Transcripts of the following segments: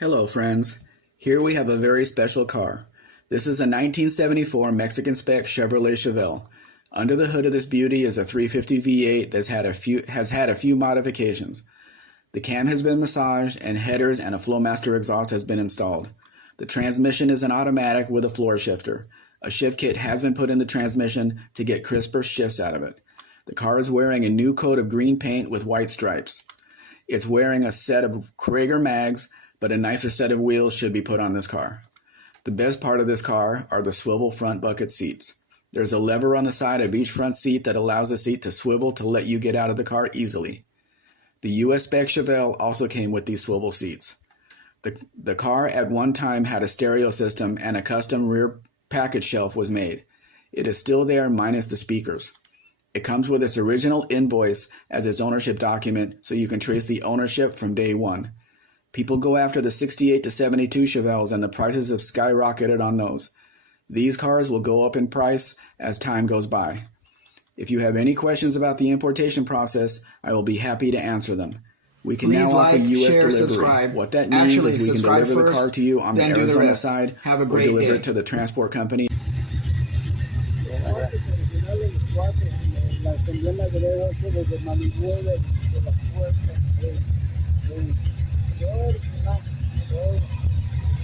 Hello friends, here we have a very special car. This is a 1974 Mexican spec Chevrolet Chevelle. Under the hood of this beauty is a 350 V8 that has had a few modifications. The cam has been massaged and headers and a Flowmaster exhaust has been installed. The transmission is an automatic with a floor shifter. A shift kit has been put in the transmission to get crisper shifts out of it. The car is wearing a new coat of green paint with white stripes. It's wearing a set of Cragar mags, but a nicer set of wheels should be put on this car. The best part of this car are the swivel front bucket seats. There's a lever on the side of each front seat that allows the seat to swivel to let you get out of the car easily. The US Spec Chevelle also came with these swivel seats. The car at one time had a stereo system and a custom rear package shelf was made. It is still there minus the speakers. It comes with its original invoice as its ownership document so you can trace the ownership from day one. People go after the 68 to 72 Chevelles and the prices have skyrocketed on those. These cars will go up in price as time goes by. If you have any questions about the importation process, I will be happy to answer them. We can now offer US delivery. Subscribe. What that means is we can deliver the car to you on the Arizona side or deliver it to the transport company.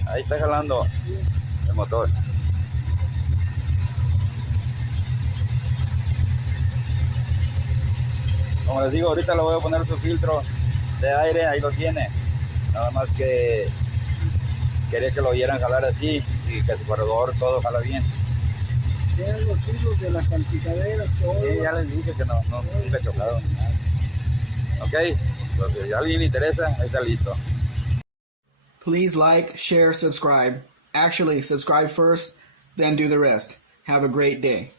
Ahí está jalando el motor. Como les digo, ahorita le voy a poner su filtro de aire, ahí lo tiene. Nada más que quería que lo oyeran jalar así y que su corredor todo jala bien. Tienen los hilos de las salpicaderas, todo. Sí, ya les dije que no nunca he chocado ni nada. Ok, pues si a alguien le interesa, ahí está listo. Please like, share, subscribe. Actually, subscribe first, then do the rest. Have a great day.